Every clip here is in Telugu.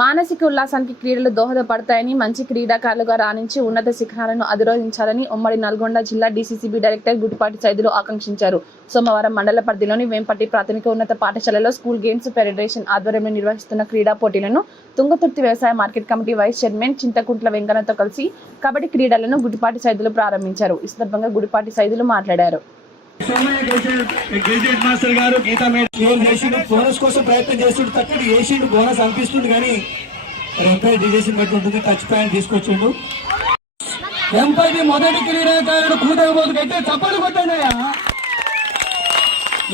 మానసిక ఉల్లాసానికి క్రీడలు దోహదపడతాయని, మంచి క్రీడాకారులుగా రాణించి ఉన్నత శిఖరాలను అధిరోహించాలని ఉమ్మడి నల్గొండ జిల్లా డీసీసీబీ డైరెక్టర్ గుడిపాటి సైదులు ఆకాంక్షించారు. సోమవారం మండల పరిధిలోని వేంపట్టి ప్రాథమిక ఉన్నత పాఠశాలలో స్కూల్ గేమ్స్ ఫెడరేషన్ ఆధ్వర్యంలో నిర్వహిస్తున్న క్రీడా పోటీలను తుంగతుర్తి వ్యవసాయ market committee vice chairman Chinthakuntla వెంకన్నతో కలిసి కబడ్డీ క్రీడలను గుడిపాటి సైదులు ప్రారంభించారు. ఈ సందర్భంగా గుడిపాటి సైదులు మాట్లాడారు. మాస్టర్ గారు గీతా మేడం చేసిండు, బోనస్ కోసం ప్రయత్నం చేస్తుండు, తక్కడి చేసిండు, బోనస్ అనిపిస్తుంది కానీ ఎంపైర్ డిజేషన్ బట్టి ఉంటుంది. టచ్ పాయింట్ తీసుకొచ్చిండు. ఎంపైర్ మొదటి క్రీడాకారుడు కూతకపోతే చప్పలు కొట్టాడయ్యా.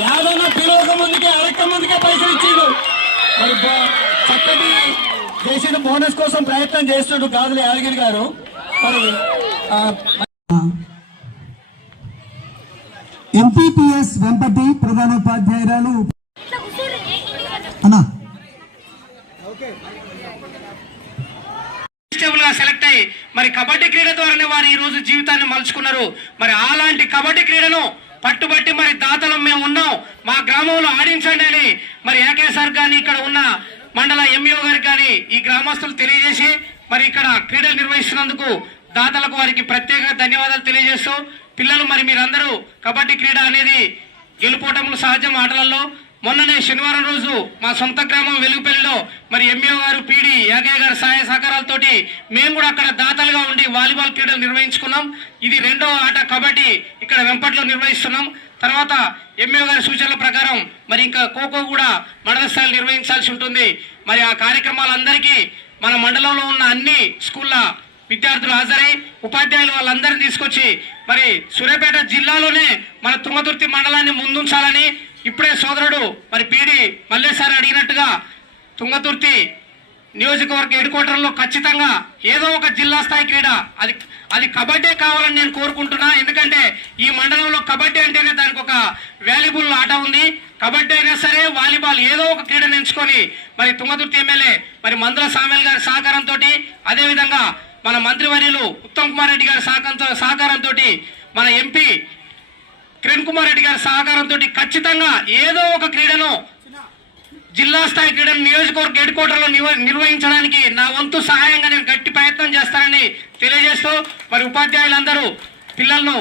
యాదన్న పిలవక ముందుకే అరక్క ముందుకే పైసలు ఇచ్చిండు. మరి చక్కటి చేసిండు, బోనస్ కోసం ప్రయత్నం చేస్తుండు గాజుల యాదగిరి గారు. మరి ఎంపీపీఎస్ వెంపటి ప్రధానోపాధ్యాయురాలు సెలెక్ట్ అయ్యి మరి కబడ్డీ క్రీడ ద్వారానే వారు ఈ రోజు జీవితాన్ని మలుచుకున్నారు. మరి అలాంటి కబడ్డీ క్రీడను పట్టుబట్టి మరి దాతలు మేము ఉన్నాం, మా గ్రామంలో ఆడించండి అని మరి ఏకే సార్ కానీ ఇక్కడ ఉన్న మండల ఎంఈఓ గారికి కానీ ఈ గ్రామస్తులు తెలియజేసి మరి ఇక్కడ క్రీడలు నిర్వహిస్తున్నందుకు దాతలకు వారికి ప్రత్యేక ధన్యవాదాలు తెలియజేస్తూ, పిల్లలు మరి మీరందరూ కబడ్డీ క్రీడ అనేది గెలుపోవటములు సహజం ఆటలలో. మొన్ననే శనివారం రోజు మా సొంత గ్రామం వెలుగుపల్లిలో మరి ఎంఈఓ గారు పీడి యాగయ్య గారు సహాయ సహకారాలతోటి మేము కూడా అక్కడ దాతలుగా ఉండి వాలీబాల్ క్రీడలు నిర్వహించుకున్నాం. ఇది రెండో ఆట కబడ్డీ ఇక్కడ వెంపట్లో నిర్వహిస్తున్నాం. తర్వాత ఎంఈఓ గారి సూచనల ప్రకారం మరి ఇంకా ఖోఖో కూడా మండల స్థాయిలో నిర్వహించాల్సి ఉంటుంది. మరి ఆ కార్యక్రమాలందరికీ మన మండలంలో ఉన్న అన్ని స్కూళ్ళ విద్యార్థులు హాజరై ఉపాధ్యాయులు వాళ్ళందరినీ తీసుకొచ్చి మరి సూర్యాపేట జిల్లాలోనే మన తుంగతుర్తి మండలాన్ని ముందుంచాలని ఇప్పుడే సోదరుడు మరి పీడి మల్లేశ్వరి అడిగినట్టుగా తుంగతుర్తి నియోజకవర్గ హెడ్ క్వార్టర్లో ఖచ్చితంగా ఏదో ఒక జిల్లా స్థాయి క్రీడ అది కబడ్డీ కావాలని నేను కోరుకుంటున్నా. ఎందుకంటే ఈ మండలంలో కబడ్డీ అంటేనే దానికి ఒక వాల్యుబుల్ ఆట ఉంది. కబడ్డీ అయినా సరే వాలీబాల్ ఏదో ఒక క్రీడను ఎంచుకొని మరి తుంగతుర్తి ఎమ్మెల్యే మరి మందుల సామెల్ గారి సహకారంతో, అదేవిధంగా మన మంత్రివర్యులు ఉత్తమ్ కుమార్ రెడ్డి గారి సహకారంతో, మన ఎంపీ కిరణ్ కుమార్ రెడ్డి గారి సహకారంతో ఖచ్చితంగా ఏదో ఒక క్రీడను జిల్లా స్థాయి క్రీడను నియోజకవర్గ హెడ్ క్వార్టర్లో నిర్వహించడానికి నా వంతు సహాయంగా నేను గట్టి ప్రయత్నం చేస్తానని తెలియజేస్తూ మరి ఉపాధ్యాయులందరూ పిల్లలను